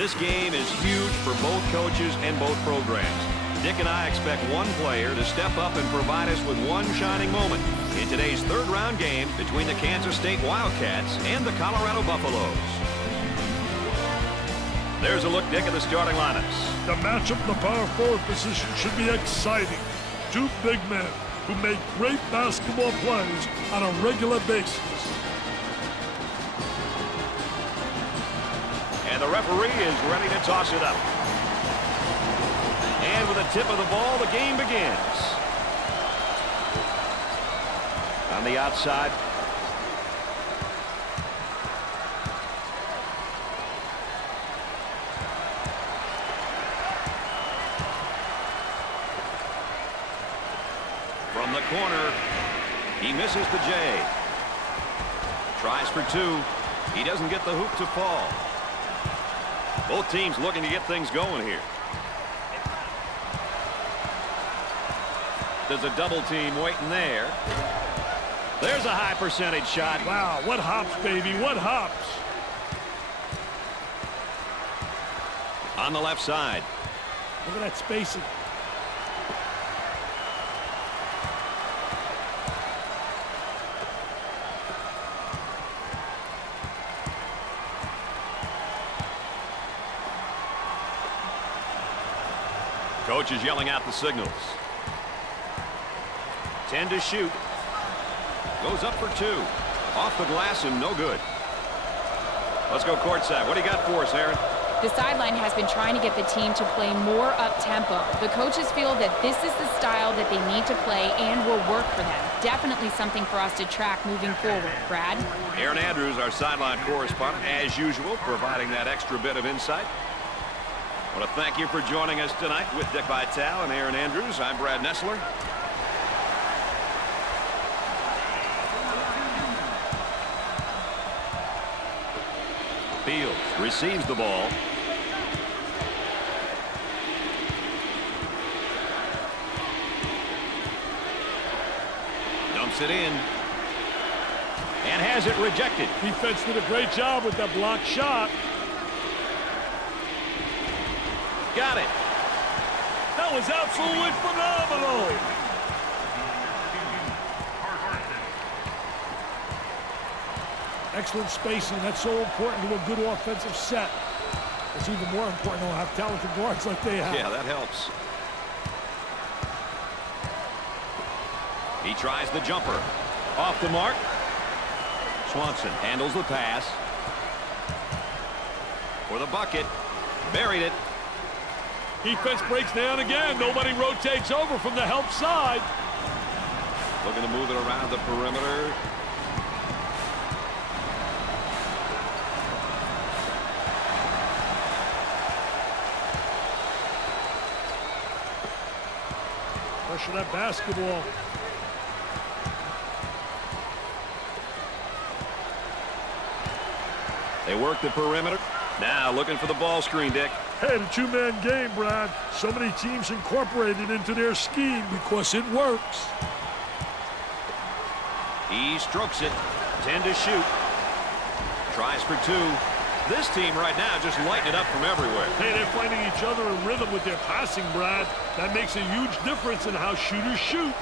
This game is huge for both coaches and both programs. Dick and I expect one player to step up and provide us with one shining moment in today's third-round game between the Kansas State Wildcats and the Colorado Buffaloes. There's a look, Dick, at the starting lineups. The matchup in the power forward position should be exciting. Two big men who make great basketball plays on a regular basis. And the referee is ready to toss it up. And with the tip of the ball, the game begins. On the outside. From the corner, he misses the J. Tries for two. He doesn't get the hoop to fall. Both teams looking to get things going here. There's a double team waiting there. There's a high percentage shot. Wow, what hops, baby, what hops. On the left side. Look at that spacing. Coach is yelling out the signals. 10 to shoot. Goes up for two. Off the glass and no good. Let's go courtside. What do you got for us, Aaron? The sideline has been trying to get the team to play more up-tempo. The coaches feel that this is the style that they need to play and will work for them. Definitely something for us to track moving forward. Brad? Aaron Andrews, our sideline correspondent, as usual, providing that extra bit of insight. I want to thank you for joining us tonight with Dick Vitale and Aaron Andrews. I'm Brad Nessler. Fields receives the ball. Dumps it in. And has it rejected. Defense did a great job with that blocked shot. Got it. That was absolutely phenomenal. Excellent spacing. That's so important to a good offensive set. It's even more important to have talented guards like they have. Yeah, that helps. He tries the jumper. Off the mark. Swanson handles the pass. For the bucket. Buried it. Defense breaks down again. Nobody rotates over from the help side. Looking to move it around the perimeter. Pressure that basketball. They work the perimeter. Now looking for the ball screen, Dick. Hey, the two-man game, Brad. So many teams incorporate it into their scheme because it works. He strokes it. 10 to shoot. Tries for two. This team right now just lighting it up from everywhere. Hey, they're finding each other in rhythm with their passing, Brad. That makes a huge difference in how shooters shoot.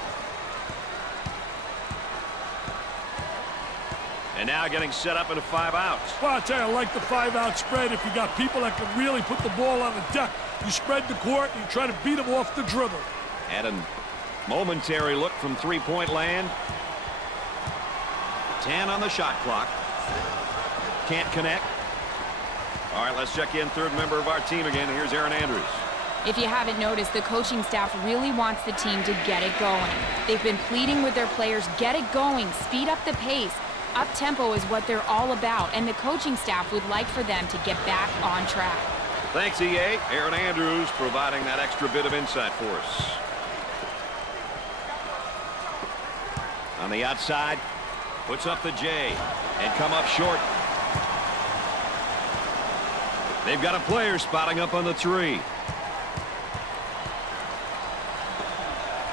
And now getting set up into 5 outs. Well, I tell you, I like the 5-out spread. If you got people that can really put the ball on the deck, you spread the court and you try to beat them off the dribble. And a momentary look from three-point land. 10 on the shot clock. Can't connect. All right, let's check in third member of our team again. Here's Aaron Andrews. If you haven't noticed, the coaching staff really wants the team to get it going. They've been pleading with their players, get it going, speed up the pace. Up-tempo is what they're all about, and the coaching staff would like for them to get back on track. Thanks, EA. Aaron Andrews providing that extra bit of insight for us. On the outside, puts up the J and come up short. They've got a player spotting up on the three.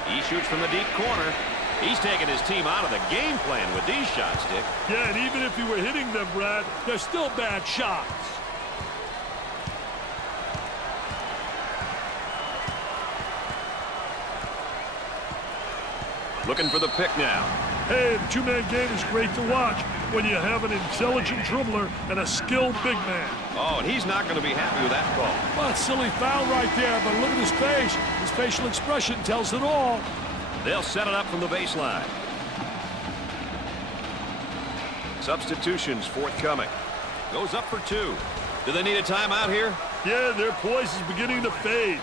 He shoots from the deep corner. He's taking his team out of the game plan with these shots, Dick. Yeah, and even if you were hitting them, Brad, they're still bad shots. Looking for the pick now. Hey, the two-man game is great to watch when you have an intelligent dribbler and a skilled big man. Oh, and he's not going to be happy with that call. Well, it's a silly foul right there, but look at his face. His facial expression tells it all. They'll set it up from the baseline. Substitutions forthcoming. Goes up for 2. Do they need a timeout here? Yeah, their poise is beginning to fade.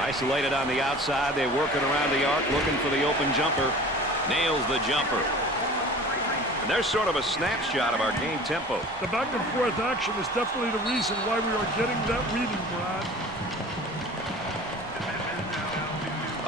Isolated on the outside. They're working around the arc, looking for the open jumper. Nails the jumper. And there's sort of a snapshot of our game tempo. The back and forth action is definitely the reason why we are getting that reading, Brad.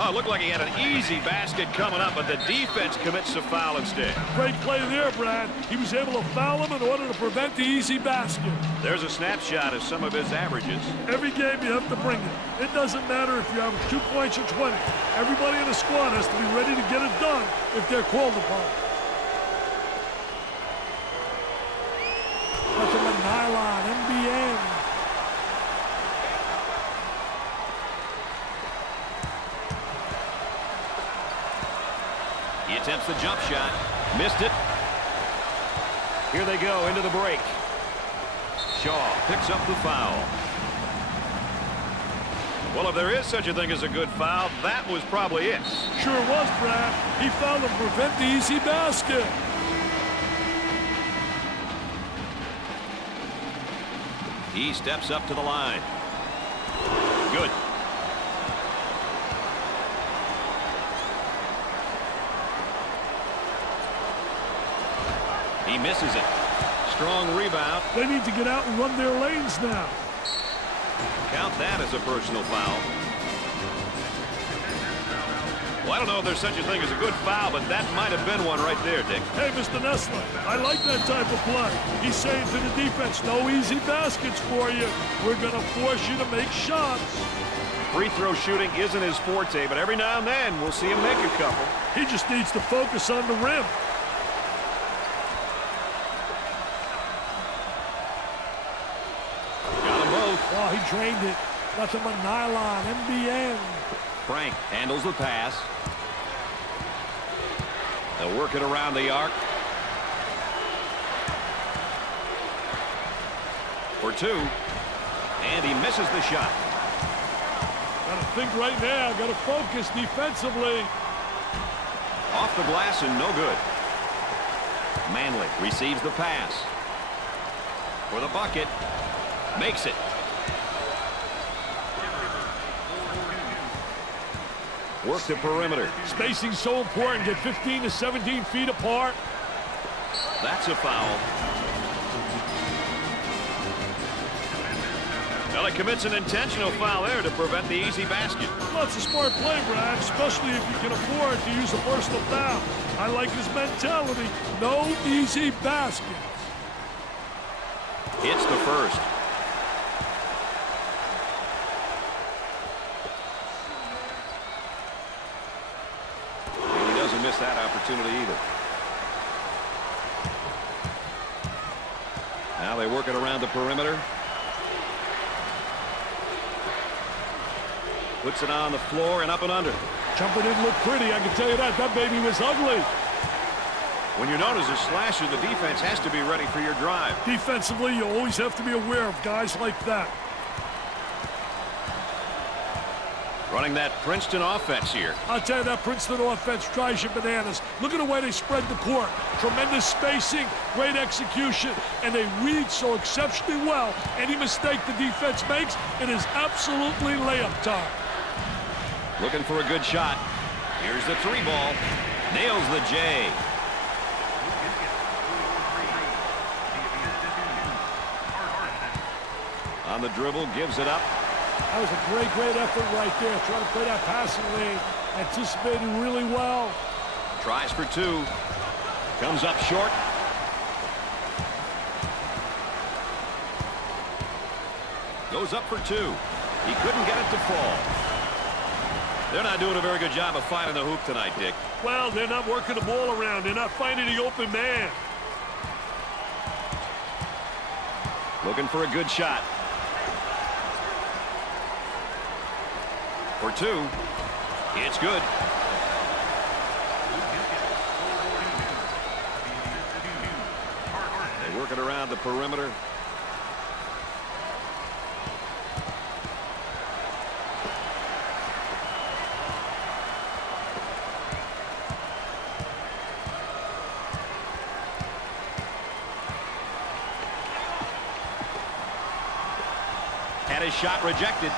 Oh, it looked like he had an easy basket coming up, but the defense commits a foul instead. Great play there, Brad. He was able to foul him in order to prevent the easy basket. There's a snapshot of some of his averages. Every game you have to bring it. It doesn't matter if you have 2 points or 20. Everybody in the squad has to be ready to get it done if they're called upon. Nothing but nylon, NBN. He attempts the jump shot. Missed it. Here they go into the break. Shaw picks up the foul. Well, if there is such a thing as a good foul, that was probably it. Sure was, Brad. He fouled to prevent the easy basket. He steps up to the line. Good. He misses it. Strong rebound. They need to get out and run their lanes now. Count that as a personal foul. Well, I don't know if there's such a thing as a good foul, but that might have been one right there, Dick. Hey, Mr. Nessler, I like that type of play. He's saying to the defense, no easy baskets for you. We're going to force you to make shots. Free throw shooting isn't his forte, but every now and then we'll see him make a couple. He just needs to focus on the rim. Oh, he drained it. Nothing but nylon, NBN. Frank handles the pass. They'll work it around the arc. For 2. And he misses the shot. Got to think right now. Got to focus defensively. Off the glass and no good. Manley receives the pass. For the bucket. Makes it. Work the perimeter. Spacing so important. Get 15 to 17 feet apart. That's a foul. Well, it commits an intentional foul there to prevent the easy basket. Well, it's a smart play, Brad, especially if you can afford to use a personal foul. I like his mentality. No easy baskets. Hits the first. Miss that opportunity either. Now they work it around the perimeter. Puts it on the floor and up and under. Jumper didn't look pretty, I can tell you that. That baby was ugly. When you're known as a slasher, the defense has to be ready for your drive. Defensively, you always have to be aware of guys like that. Running that Princeton offense here. I'll tell you, that Princeton offense drives you bananas. Look at the way they spread the court. Tremendous spacing, great execution, and they read so exceptionally well. Any mistake the defense makes, it is absolutely layup time. Looking for a good shot. Here's the 3 ball. Nails the J. On the dribble, gives it up. That was a great effort right there. Trying to play that passing lane. Anticipated really well. Tries for 2. Comes up short. Goes up for 2. He couldn't get it to fall. They're not doing a very good job of finding the hoop tonight, Dick. Well, they're not working the ball around. They're not finding the open man. Looking for a good shot. For 2. It's good. They work it around the perimeter. Had his shot rejected.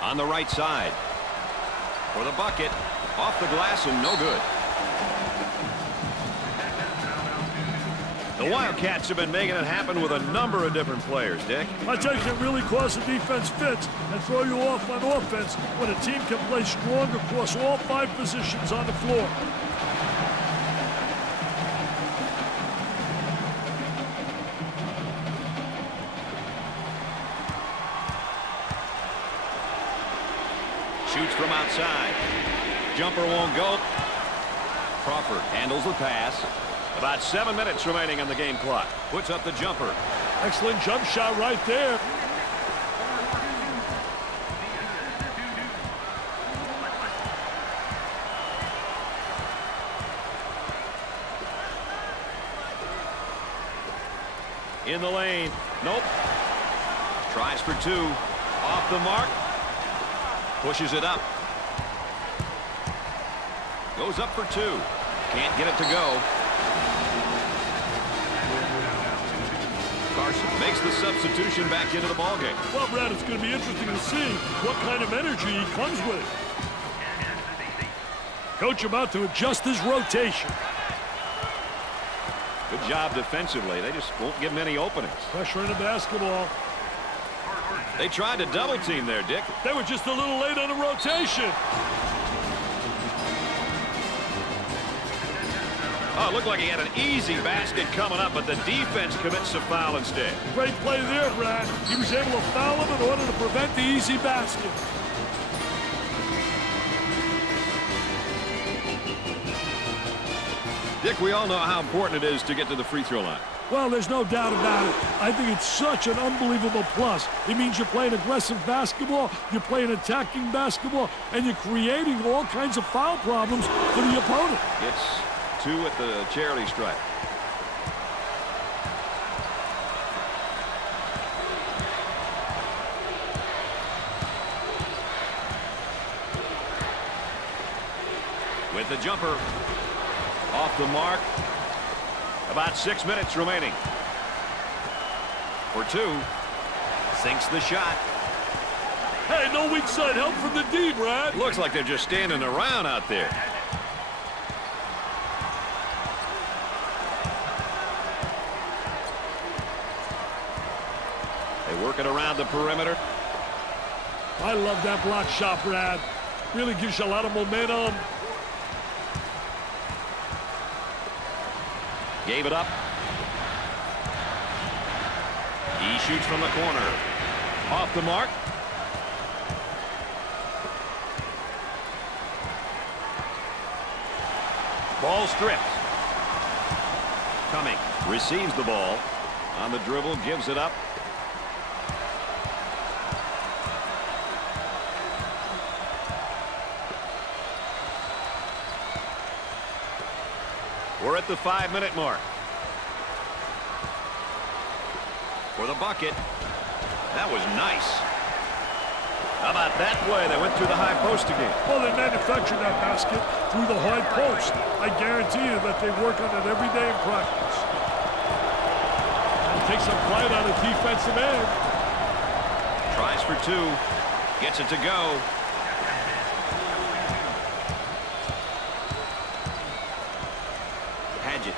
On the right side. For the bucket. Off the glass and no good. The Wildcats have been making it happen with a number of different players, Dick. I tell you, can really cause the defense fits and throw you off on offense when a team can play strong across all 5 positions on the floor. Shoots from outside. Jumper won't go. Crawford handles the pass. About 7 minutes remaining on the game clock. Puts up the jumper. Excellent jump shot right there. In the lane. Nope. Tries for 2. Off the mark. Pushes it up. Goes up for 2. Can't get it to go. Carson makes the substitution back into the ballgame. Well, Brad, it's going to be interesting to see what kind of energy he comes with. Coach about to adjust his rotation. Good job defensively. They just won't give many openings. Pressure in the basketball. They tried to double team there, Dick. They were just a little late on the rotation. Oh, it looked like he had an easy basket coming up, but the defense commits a foul instead. Great play there, Brad. He was able to foul him in order to prevent the easy basket. Dick, we all know how important it is to get to the free throw line. Well, there's no doubt about it. I think it's such an unbelievable plus. It means you're playing aggressive basketball, you're playing attacking basketball, and you're creating all kinds of foul problems for the opponent. It's 2 at the charity stripe. With the jumper. Off the mark. About 6 minutes remaining. For 2. Sinks the shot. Hey, no weak side help from the D, Brad. Looks like they're just standing around out there. They work it around the perimeter. I love that block shot, Brad. Really gives you a lot of momentum. Gave it up. He shoots from the corner. Off the mark. Ball stripped. Coming. Receives the ball. On the dribble. Gives it up. We're at the 5-minute mark. For the bucket. That was nice. How about that play? They went through the high post again. Well, they manufactured that basket through the high post. I guarantee you that they work on it every day in practice. And take some pride on the defensive end. Tries for 2. Gets it to go.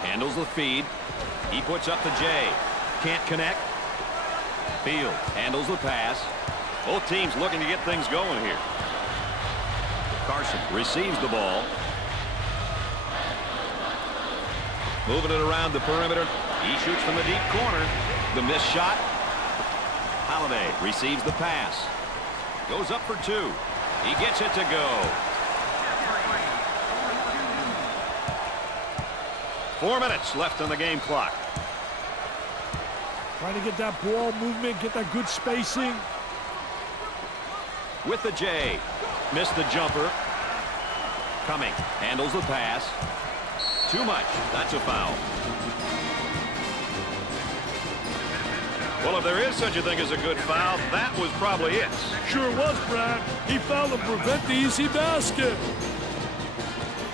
Handles the feed. He puts up the J. Can't connect. Field handles the pass. Both teams looking to get things going here. Carson receives the ball. Moving it around the perimeter. He shoots from the deep corner. The missed shot. Holiday receives the pass. Goes up for 2. He gets it to go. 4 minutes left on the game clock. Trying to get that ball movement, get that good spacing. with the J. Missed the jumper. Cumming handles the pass. Too much. That's a foul. Well, if there is such a thing as a good foul, that was probably it. Sure was, Brad. He fouled to prevent the easy basket.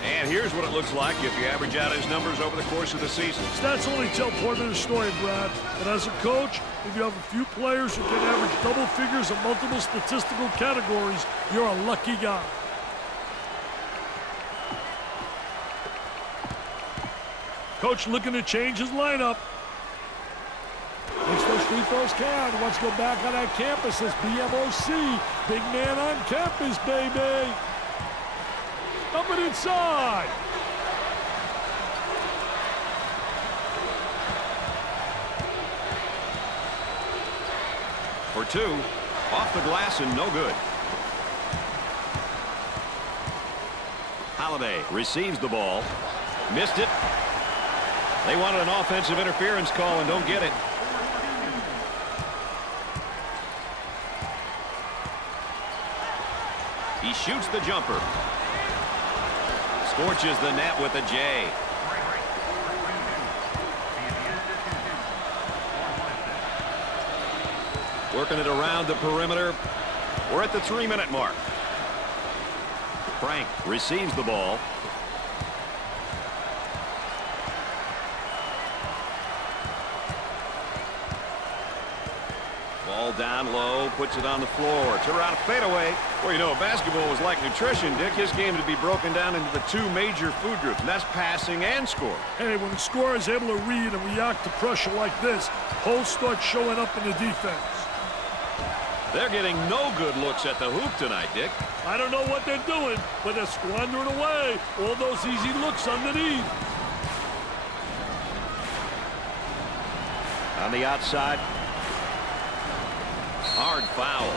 And here's what it looks like if you average out his numbers over the course of the season. Stats only tell part of the story, Brad. But as a coach, if you have a few players who can average double figures in multiple statistical categories, you're a lucky guy. Coach looking to change his lineup. Makes those free throws count. Wants to go back on that campus. This BMOC. Big man on campus, baby. Up and inside. For two. Off the glass and no good. Holiday receives the ball. Missed it. They wanted an offensive interference call and don't get it. He shoots the jumper. Scorches the net with a J. Working it around the perimeter. We're at the 3-minute mark. Frank receives the ball. Ball down low, puts it on the floor. Turn around a fadeaway. Well, you know, basketball was like nutrition, Dick. His game to be broken down into the two major food groups, and that's passing and scoring. Hey, when the scorer is able to read and react to pressure like this, holes start showing up in the defense. They're getting no good looks at the hoop tonight, Dick. I don't know what they're doing, but they're squandering away all those easy looks underneath. On the outside. Hard foul.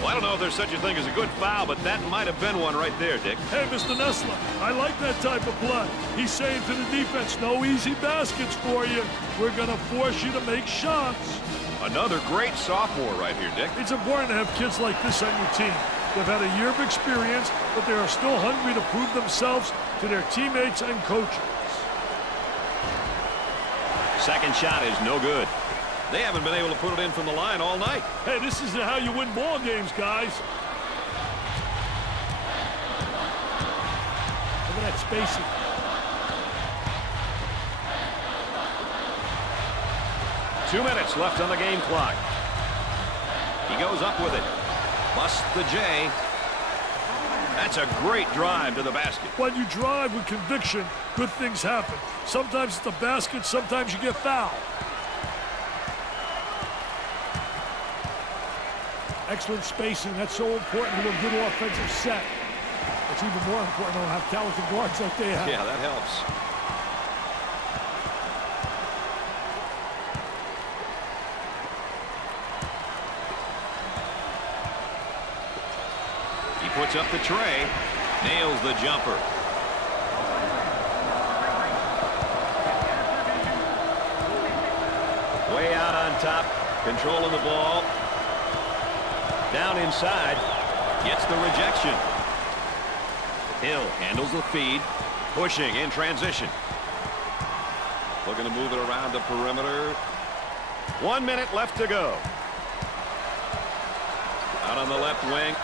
Well, I don't know if there's such a thing as a good foul, but that might have been one right there, Dick. Hey, Mr. Nessler, I like that type of play. He's saying to the defense, no easy baskets for you. We're going to force you to make shots. Another great sophomore right here, Dick. It's important to have kids like this on your team. They've had a year of experience, but they are still hungry to prove themselves to their teammates and coaches. Second shot is no good. They haven't been able to put it in from the line all night. Hey, this isn't how you win ball games, guys. Look at that spacing. Two minutes left on the game clock. He goes up with it. Busts the J. That's a great drive to the basket. When you drive with conviction, good things happen. Sometimes it's the basket, sometimes you get fouled. Excellent spacing. That's so important to a good offensive set. It's even more important to have talented guards like they have. Yeah, that helps. He puts up the tray, nails the jumper. Way out on top, controlling the ball. Down inside, gets the rejection. Hill handles the feed, pushing in transition. Looking to move it around the perimeter. 1 minute left to go. Out on the left wing.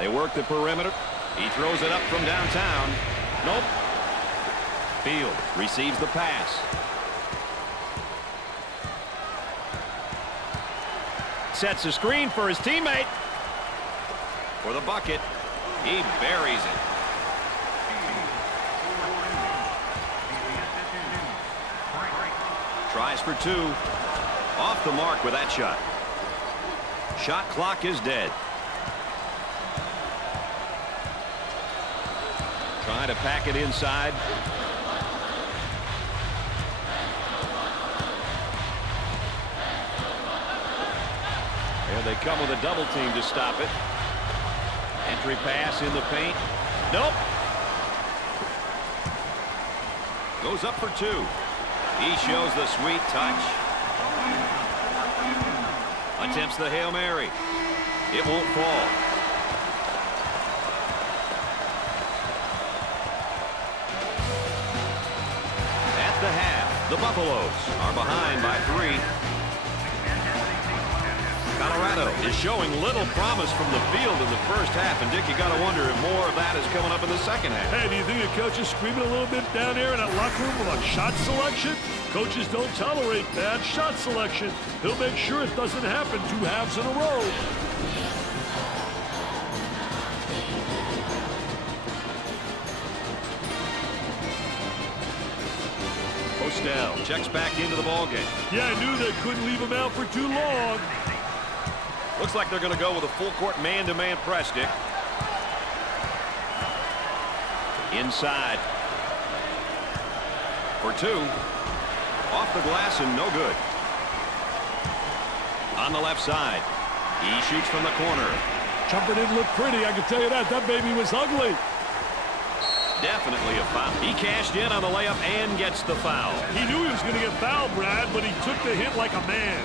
They work the perimeter. He throws it up from downtown. Nope. Field receives the pass. Sets a screen for his teammate. For the bucket. He buries it. Tries for two. Off the mark with that shot. Shot clock is dead. Trying to pack it inside. There they come with a double team to stop it. Entry pass in the paint. Nope. Goes up for two. He shows the sweet touch. Attempts the Hail Mary. It won't fall. At the half, the Buffaloes are behind by 3. Colorado is showing little promise from the field in the first half, and Dick, you got to wonder if more of that is coming up in the second half. Hey, do you think the coach is screaming a little bit down there in that locker room about shot selection? Coaches don't tolerate bad shot selection. He'll make sure it doesn't happen 2 halves in a row. Postell checks back into the ballgame. Yeah, I knew they couldn't leave him out for too long. Looks like they're going to go with a full-court man-to-man press, Dick. Inside. For 2. Off the glass and no good. On the left side. He shoots from the corner. Jumper didn't look pretty, I can tell you that. That baby was ugly. Definitely a foul. He cashed in on the layup and gets the foul. He knew he was going to get fouled, Brad, but he took the hit like a man.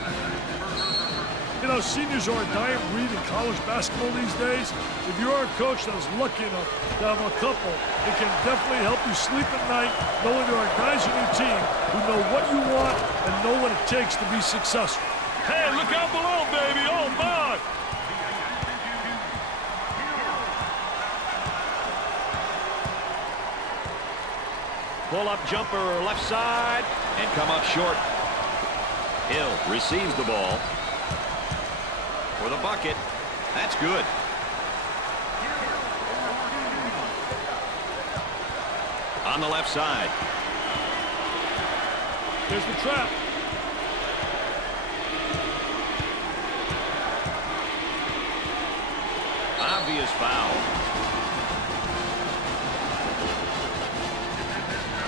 You know, seniors are a dying breed in college basketball these days. If you're a coach that was lucky enough to have a couple, it can definitely help you sleep at night knowing there are guys on your team who know what you want and know what it takes to be successful. Hey, look out below, baby. Oh, my. Pull-up jumper left side and come up short. Hill receives the ball. For the bucket. That's good. On the left side. There's the trap. Obvious foul.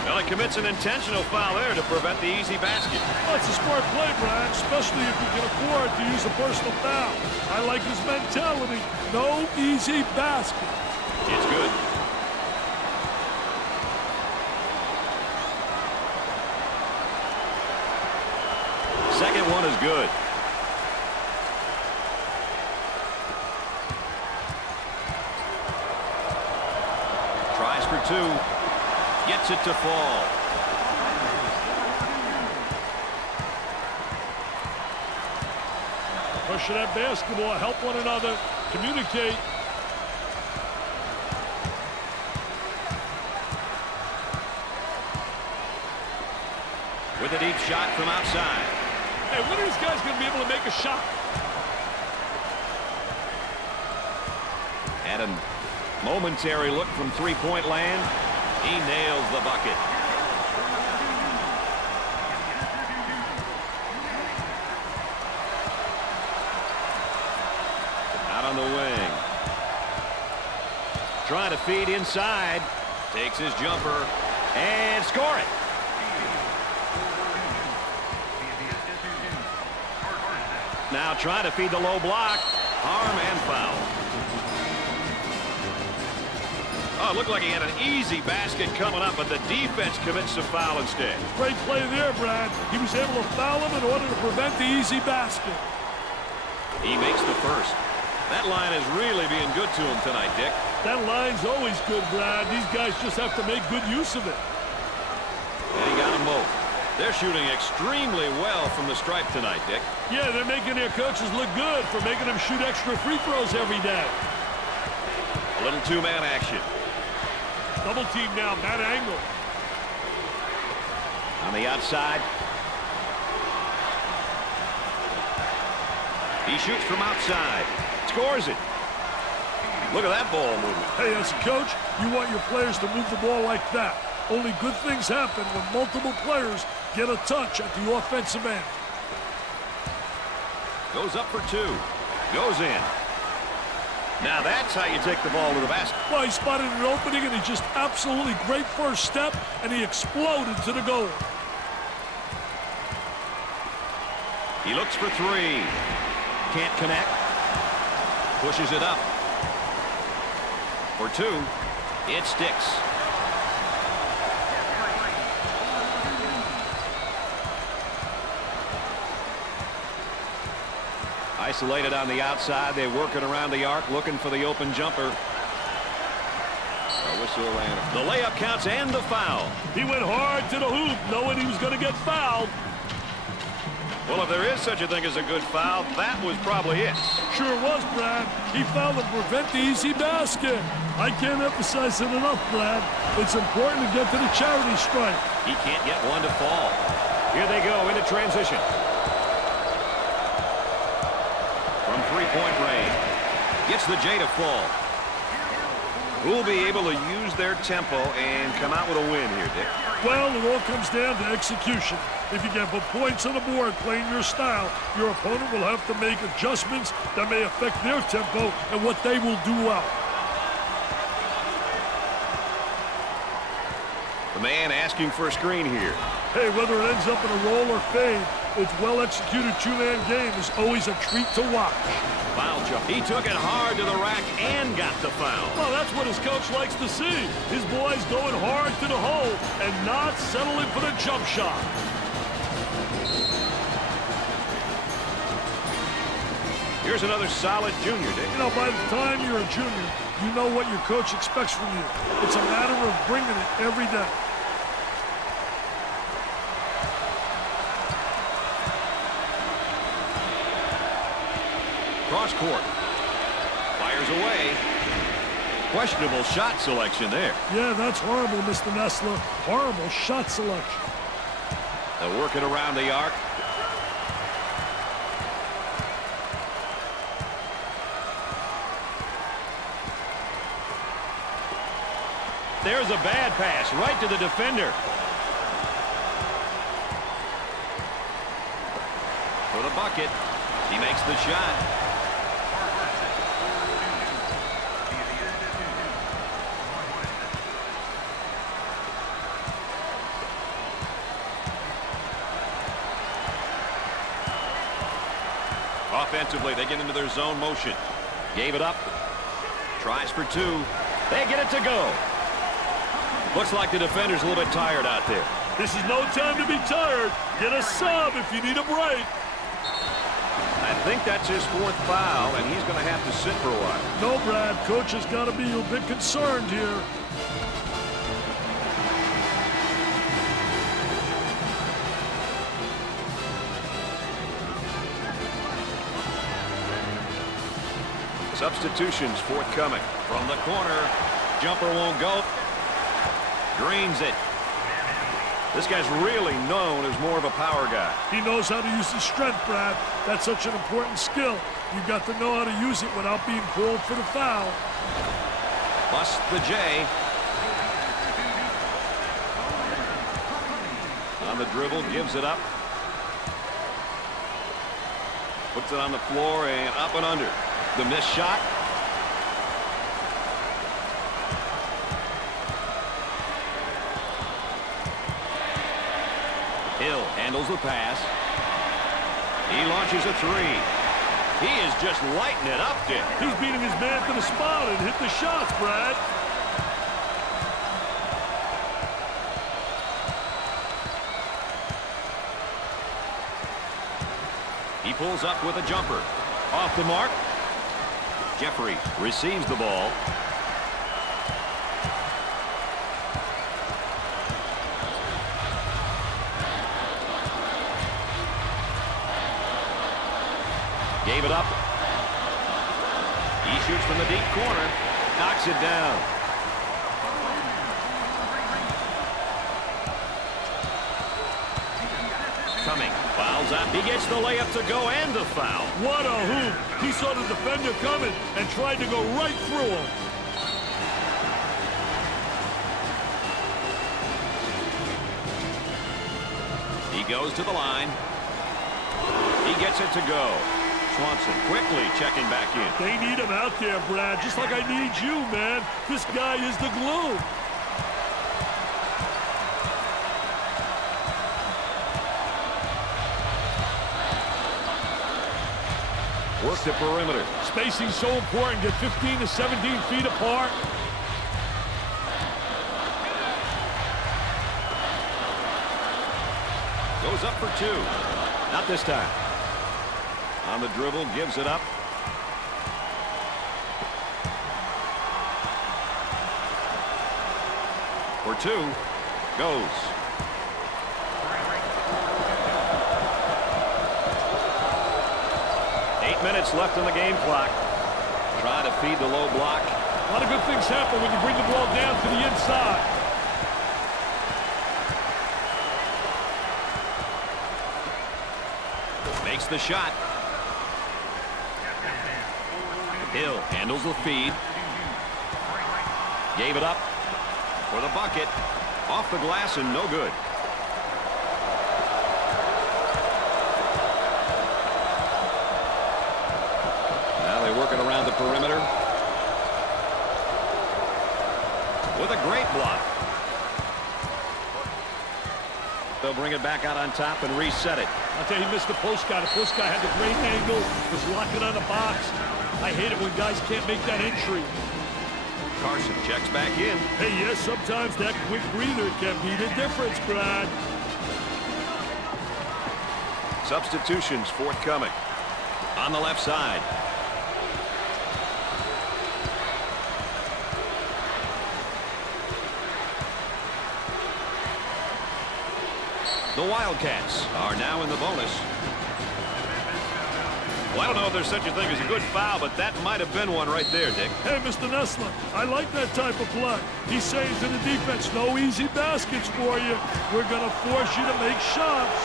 Well, he commits an intentional foul there to prevent the easy basket. Well, it's a smart play, Brad, especially if you can afford to use a personal foul. I like his mentality. No easy basket. It's good. Second one is good. Tries for 2. Gets it to fall. Pressure that basketball. Help one another. Communicate. With a deep shot from outside. Hey, when are these guys going to be able to make a shot? At a momentary look from three-point land. He nails the bucket. Out on the wing. Trying to feed inside. Takes his jumper and score it. Now trying to feed the low block. Harm and foul. Oh, it looked like he had an easy basket coming up, but the defense commits a foul instead. Great play there, Brad. He was able to foul him in order to prevent the easy basket. He makes the first. That line is really being good to him tonight, Dick. That line's always good, Brad. These guys just have to make good use of it. And he got them both. They're shooting extremely well from the stripe tonight, Dick. Yeah, they're making their coaches look good for making them shoot extra free throws every day. A little two-man action. Double team now, Matt Angle. On the outside. He shoots from outside. Scores it. Look at that ball movement. Hey, as a coach, you want your players to move the ball like that. Only good things happen when multiple players get a touch at the offensive end. Goes up for 2. Goes in. Now that's how you take the ball to the basket. Well, he spotted an opening, and he just absolutely great first step, and he exploded to the goal. He looks for 3. Can't connect. Pushes it up. For 2. It sticks. Isolated on the outside. They're working around the arc, looking for the open jumper. Whistle and the layup counts and the foul. He went hard to the hoop, knowing he was going to get fouled. Well, if there is such a thing as a good foul, that was probably it. Sure was, Brad. He fouled to prevent the easy basket. I can't emphasize it enough, Brad. It's important to get to the charity stripe. He can't get one to fall. Here they go into transition. From three-point range. Gets the J to fall. Who'll be able to use their tempo and come out with a win here, Dick? Well, it all comes down to execution. If you can put points on the board playing your style, your opponent will have to make adjustments that may affect their tempo and what they will do well. The man asking for a screen here. Hey, whether it ends up in a roll or fade, its well-executed two-man game is always a treat to watch. Foul jump. He took it hard to the rack and got the foul. Well, that's what his coach likes to see. His boys going hard to the hole and not settling for the jump shot. Here's another solid junior, Dick. You know, by the time you're a junior, you know what your coach expects from you. It's a matter of bringing it every day. Cross court. Fires away. Questionable shot selection there. Yeah, that's horrible, Mr. Nessler. Horrible shot selection. They're working around the arc. There's a bad pass right to the defender. For the bucket. He makes the shot. Offensively, they get into their zone motion. Gave it up. Tries for two. They get it to go. Looks like the defender's a little bit tired out there. This is no time to be tired. Get a sub if you need a break. I think that's his fourth foul, and he's going to have to sit for a while. No, Brad. Coach has got to be a bit concerned here. Substitutions forthcoming. From the corner, jumper won't go. Drains it. This guy's really known as more of a power guy. He knows how to use his strength, Brad. That's such an important skill. You've got to know how to use it without being called for the foul. Busts the J. On the dribble, gives it up. Puts it on the floor and up and under. The missed shot. Hill handles the pass. He launches a three. He is just lighting it up, Dick. He's beating his man to the spot and hit the shots, Brad. He pulls up with a jumper. Off the mark. Jeffrey receives the ball. Gave it up. He shoots from the deep corner. Knocks it down. Coming. Fouls up. He gets the layup to go and the foul. What a hoop. He saw the defender coming and tried to go right through him. He goes to the line. He gets it to go. Swanson quickly checking back in. They need him out there, Brad, just like I need you, man. This guy is the glue. Work the perimeter. Spacing so important. Get 15 to 17 feet apart. Goes up for two. Not this time. On the dribble, gives it up. For two, goes. Minutes left on the game clock. Trying to feed the low block. A lot of good things happen when you bring the ball down to the inside. Makes the shot. Hill handles the feed. Gave it up for the bucket. Off the glass and no good. Working around the perimeter with a great block. They'll bring it back out on top and reset it. I'll tell you, he missed the post guy. The post guy had the great angle, was locking on the box. I hate it when guys can't make that entry. Carson checks back in. Hey, yes, sometimes that quick breather can be the difference, Brad. Substitutions forthcoming. On the left side. The Wildcats are now in the bonus. Well, I don't know if there's such a thing as a good foul, but that might have been one right there, Dick. Hey, Mr. Nessler, I like that type of play. He's saying to the defense, no easy baskets for you. We're going to force you to make shots.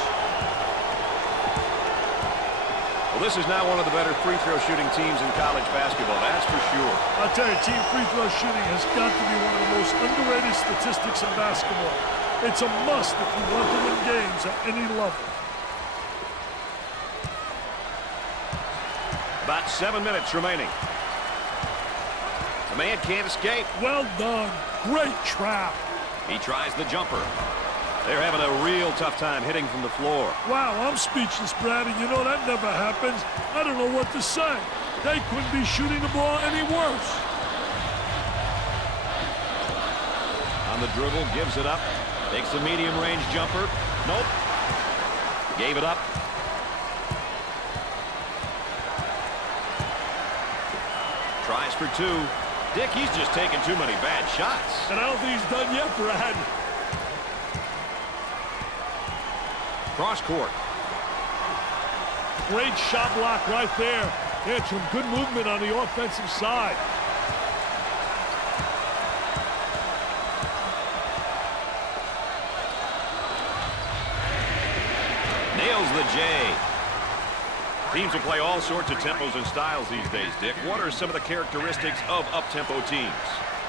Well, this is now one of the better free throw shooting teams in college basketball, that's for sure. I'll tell you, team free throw shooting has got to be one of the most underrated statistics in basketball. It's a must if you want to win games at any level. About 7 minutes remaining. The man can't escape. Well done. Great trap. He tries the jumper. They're having a real tough time hitting from the floor. Wow, I'm speechless, Brad, and you know that never happens. I don't know what to say. They couldn't be shooting the ball any worse. On the dribble, gives it up. Takes a medium-range jumper. Nope. Gave it up. Tries for two. Dick, he's just taking too many bad shots. And I don't think he's done yet, Brad. Cross court. Great shot block right there. They had some good movement on the offensive side. Nails the J. Teams will play all sorts of tempos and styles these days, Dick. What are some of the characteristics of up-tempo teams?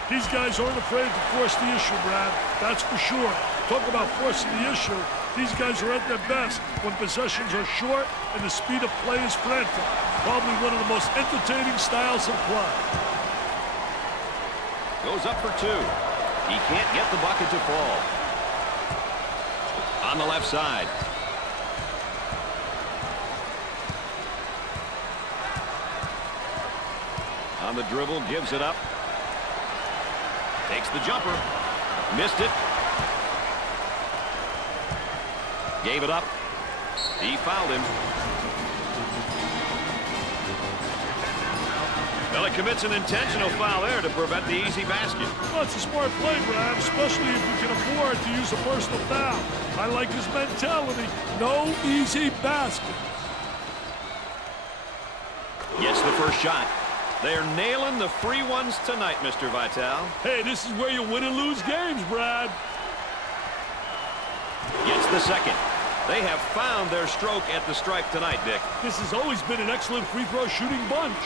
These guys aren't afraid to force the issue, Brad. That's for sure. Talk about forcing the issue. These guys are at their best when possessions are short and the speed of play is frantic. Probably one of the most entertaining styles of play. Goes up for two. He can't get the bucket to fall. On the left side. On the dribble, gives it up. Takes the jumper. Missed it. Gave it up. He fouled him. Well, he commits an intentional foul there to prevent the easy basket. Well, it's a smart play, Brad, especially if you can afford to use a personal foul. I like his mentality. No easy basket. Gets the first shot. They're nailing the free ones tonight, Mr. Vitale. Hey, this is where you win and lose games, Brad. Gets the second. They have found their stroke at the stripe tonight, Dick. This has always been an excellent free throw shooting bunch.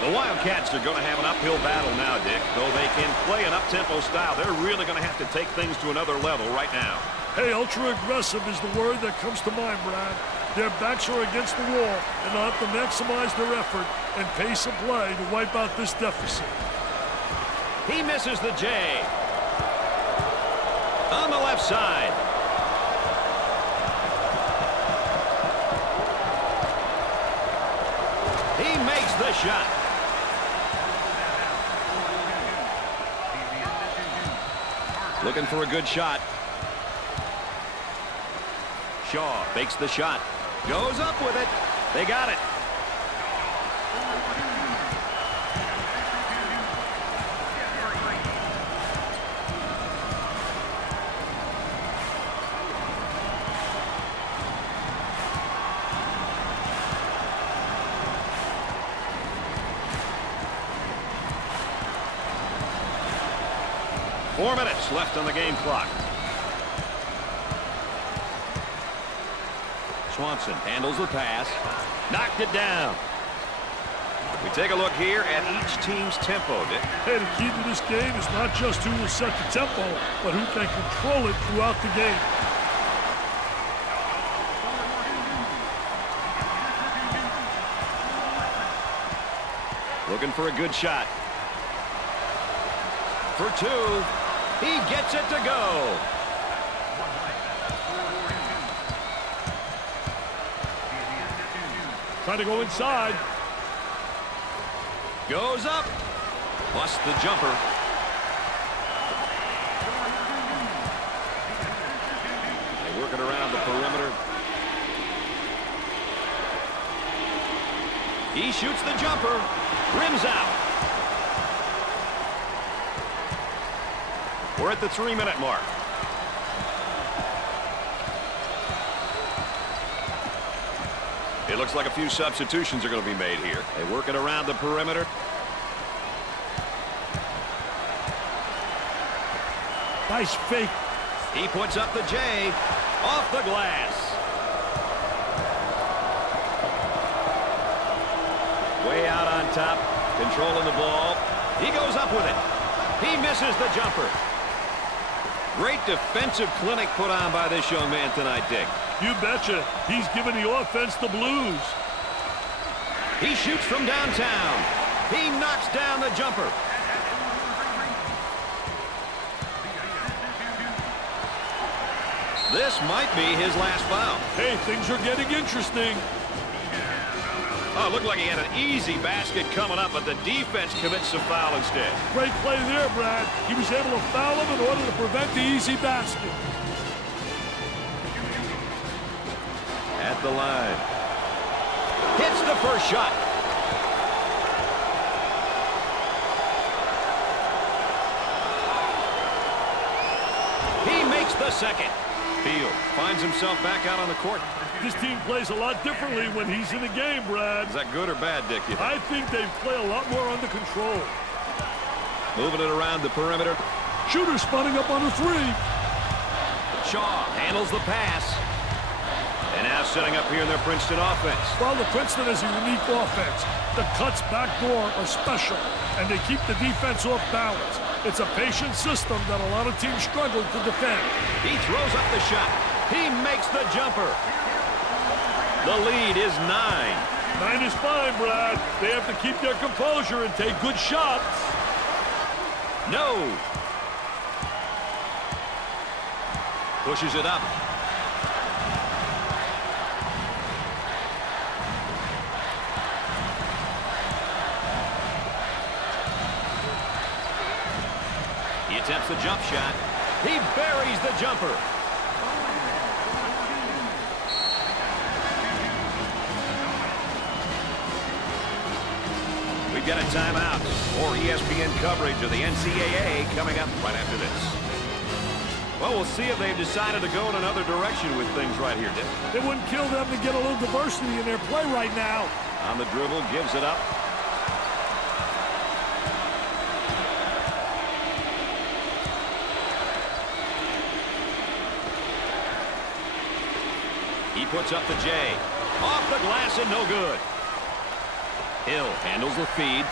The Wildcats are going to have an uphill battle now, Dick. Though they can play an up-tempo style, they're really going to have to take things to another level right now. Hey, ultra-aggressive is the word that comes to mind, Brad. Their backs are against the wall, and they'll have to maximize their effort and pace of play to wipe out this deficit. He misses the J. On the left side. He makes the shot. Looking for a good shot. Shaw fakes the shot. Goes up with it. They got it. Four minutes left on the game clock. Swanson handles the pass. Knocked it down. We take a look here at each team's tempo, Dick. Hey, the key to this game is not just who will set the tempo, but who can control it throughout the game. Looking for a good shot. For two. He gets it to go. Trying to go inside. Goes up. Busts the jumper. They work it around the perimeter. He shoots the jumper. Rims out. We're at the 3-minute mark. It looks like a few substitutions are going to be made here. They work it around the perimeter. Nice fake. He puts up the J. Off the glass. Way out on top. Controlling the ball. He goes up with it. He misses the jumper. Great defensive clinic put on by this young man tonight, Dick. You betcha. He's giving the offense the blues. He shoots from downtown. He knocks down the jumper. This might be his last foul. Hey, things are getting interesting. Oh, it looked like he had an easy basket coming up, but the defense commits a foul instead. Great play there, Brad. He was able to foul him in order to prevent the easy basket. At the line. Hits the first shot. He makes the second. Field finds himself back out on the court. This team plays a lot differently when he's in the game, Brad. Is that good or bad, Dick, you think? I think they play a lot more under control. Moving it around the perimeter. Shooter spotting up on the three. Shaw handles the pass. And now setting up here in their Princeton offense. Well, the Princeton is a unique offense. The cuts back door are special, and they keep the defense off balance. It's a patient system that a lot of teams struggle to defend. He throws up the shot. He makes the jumper. The lead is 9. 9 is fine, Brad. They have to keep their composure and take good shots. No. Pushes it up. He attempts the jump shot. He buries the jumper. We've got a timeout or ESPN coverage of the NCAA coming up right after this. Well, we'll see if they've decided to go in another direction with things right here, Dick. It wouldn't kill them to get a little diversity in their play right now. On the dribble, gives it up. He puts up the J. Off the glass and no good. Hill handles the feed.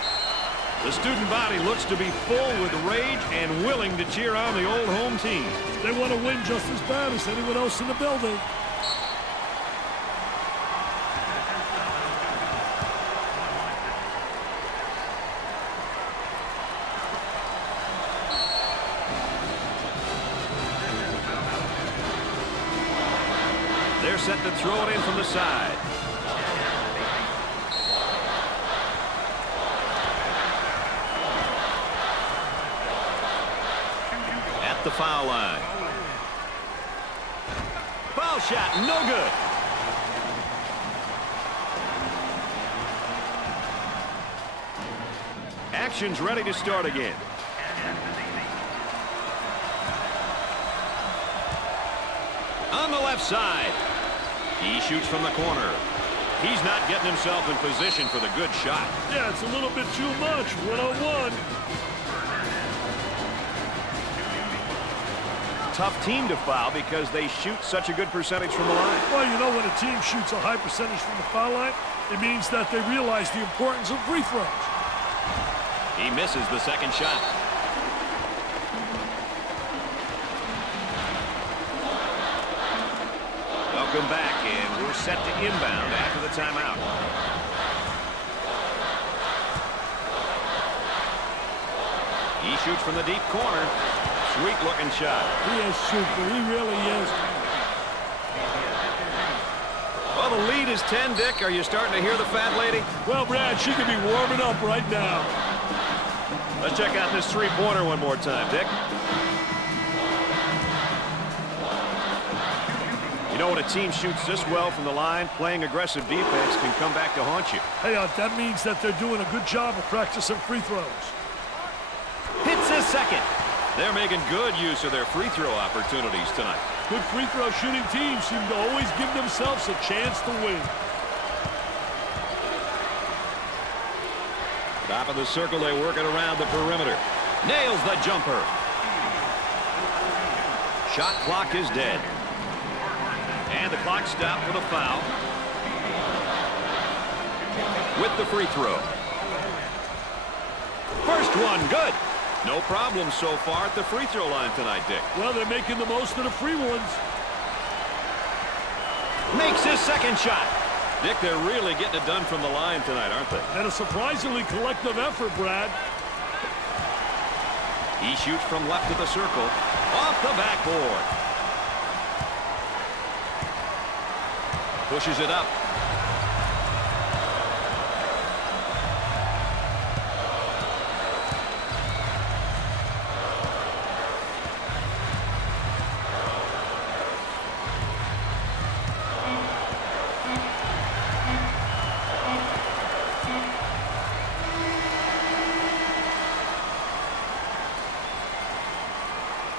The student body looks to be full with rage and willing to cheer on the old home team. They want to win just as bad as anyone else in the building. They're set to throw it in from the side. At at the foul line. Foul shot, no good. Action's ready to start again. On the left side. He shoots from the corner. He's not getting himself in position for the good shot. Yeah, it's a little bit too much. One-on-one. Tough team to foul because they shoot such a good percentage from the line. Well, you know, when a team shoots a high percentage from the foul line, it means that they realize the importance of free throws. He misses the second shot. Welcome back, and we're set to inbound after the timeout. He shoots from the deep corner. Sweet-looking shot. He is super. He really is. Well, the lead is 10, Dick. Are you starting to hear the fat lady? Well, Brad, she could be warming up right now. Let's check out this three-pointer one more time, Dick. You know, when a team shoots this well from the line, playing aggressive defense can come back to haunt you. Hey, that means that they're doing a good job of practicing free throws. Hits his second. They're making good use of their free throw opportunities tonight. Good free throw shooting teams seem to always give themselves a chance to win. Top of the circle, they work it around the perimeter. Nails the jumper. Shot clock is dead. And the clock stopped with a foul. With the free throw. First one, good. No problem so far at the free throw line tonight, Dick. Well, they're making the most of the free ones. Makes his second shot. Dick, they're really getting it done from the line tonight, aren't they? And a surprisingly collective effort, Brad. He shoots from left of the circle. Off the backboard. Pushes it up.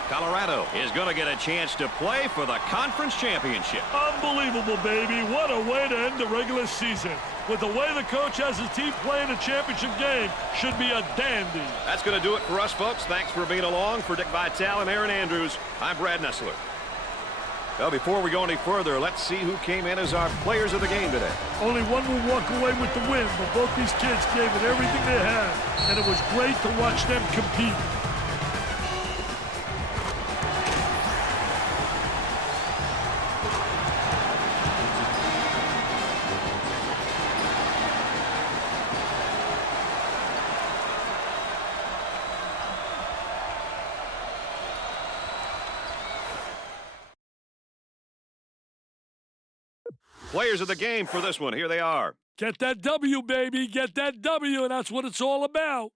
Colorado is going to get a chance to play for the conference championship. Unbelievable, baby. What a way to end the regular season. With the way the coach has his team playing a championship game, should be a dandy. That's going to do it for us, folks. Thanks for being along. For Dick Vitale and Aaron Andrews, I'm Brad Nessler. Well, before we go any further, let's see who came in as our players of the game today. Only one will walk away with the win, but both these kids gave it everything they had, and it was great to watch them compete. Players of the game for this one. Here they are. Get that W, baby. Get that W, and that's what it's all about.